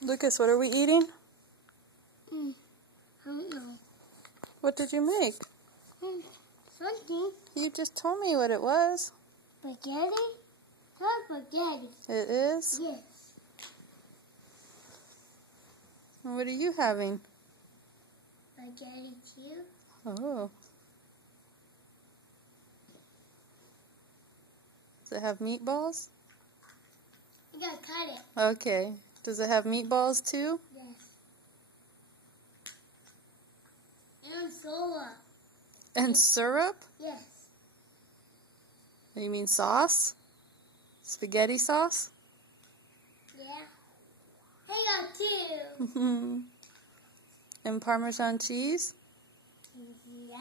Lucas, what are we eating? I don't know. What did you make? Something. You just told me what it was. Spaghetti? Not spaghetti. It is? Yes. And what are you having? Spaghetti too. Oh. Does it have meatballs? You gotta cut it. Okay. Does it have meatballs too? Yes. And soda. And syrup? Yes. You mean sauce? Spaghetti sauce? Yeah. I got two. And Parmesan cheese? Yes.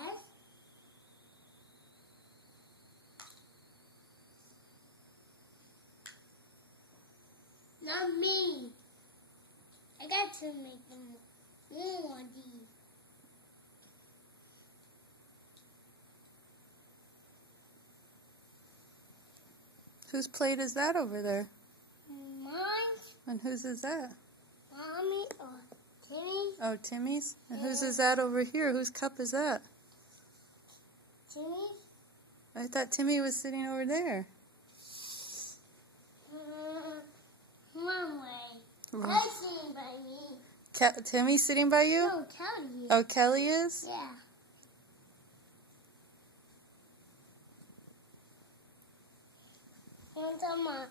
Not me. I got to make them more of these. Whose plate is that over there? Mine, And whose is that? Mommy, or Timmy. Oh, Timmy's? And whose is that over here? Whose cup is that? Timmy. I thought Timmy was sitting over there. One way. Well, That's sitting by me. Timmy's sitting by you? No, tell you. Oh, Kelly is? Yeah. And Mama.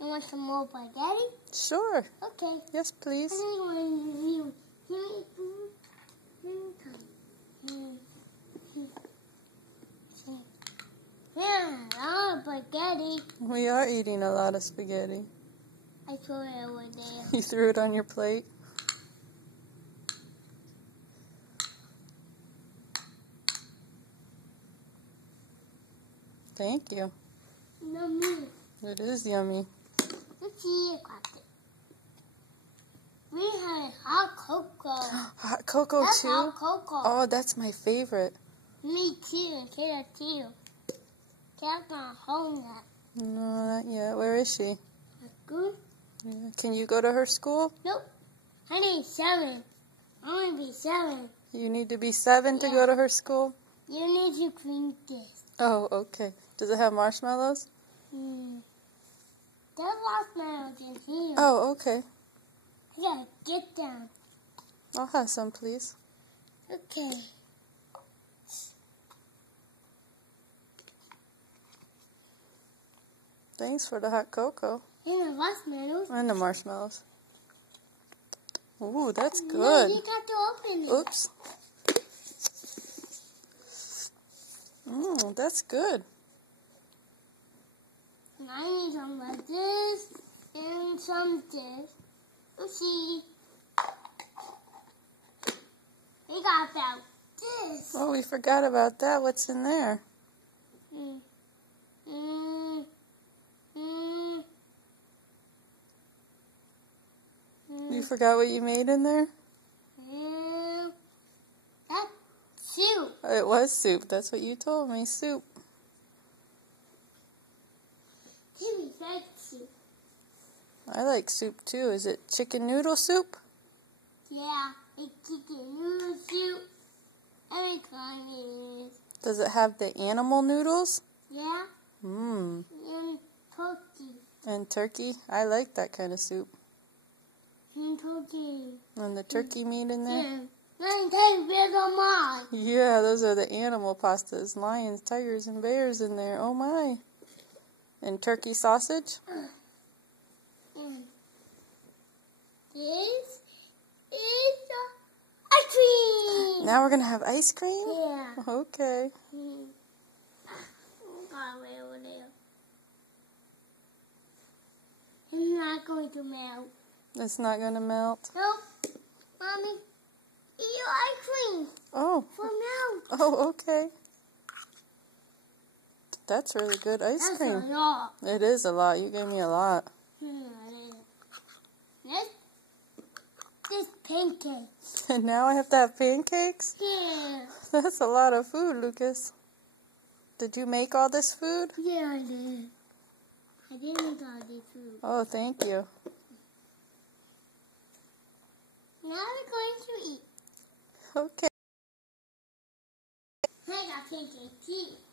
You want some more spaghetti? Sure. Okay. Yes, please. I think when you give me food, yeah, I want spaghetti. We are eating a lot of spaghetti. I threw it over there. You threw it on your plate? Thank you. No, me. It is yummy. Let's see it, Captain. We have hot cocoa. Hot cocoa That's too? hot cocoa. Oh, that's my favorite. Me too. Kayla too. Kayla's not home yet. No, not yet. Where is she? Good? Yeah. Can you go to her school? Nope. I need 7. I want to be 7. You need to be 7 to Yeah. go to her school? You need to clean this. Oh, okay. Does it have marshmallows? There's marshmallows in here. Oh, okay. I gotta get them. I'll have some, please. Okay. Thanks for the hot cocoa. And the marshmallows. And the marshmallows. Ooh, that's No, good. you got to open it. Oops. That's good. And I need some like this and some this. Let's see. We got about this. Oh, we forgot about that. What's in there? You forgot what you made in there? That's soup. It was soup. That's what you told me. Soup. Timmy likes soup. I like soup too. Is it chicken noodle soup? Yeah, it's chicken noodle soup. Every kind it is. Does it have the animal noodles? Yeah, Mmm. and turkey. And turkey? I like that kind of soup. And turkey. And the turkey meat in there? Yeah. 9 bears on mine. Yeah, those are the animal pastas. Lions, tigers, and bears in there. Oh my. And turkey sausage? This is ice cream. Now we're going to have ice cream? Yeah. Okay. Got way over there. It's not going to melt. It's not going to melt? Nope. Mommy, eat your ice cream Oh. for melt. Oh, okay. That's really good ice That's cream. a lot. It is a lot. You gave me a lot. This pancake. And now I have to have pancakes? Yeah. That's a lot of food, Lucas. Did you make all this food? Yeah, I did. I did make all this food. Oh, thank you. Now we're going to eat. Okay. I got pancake too.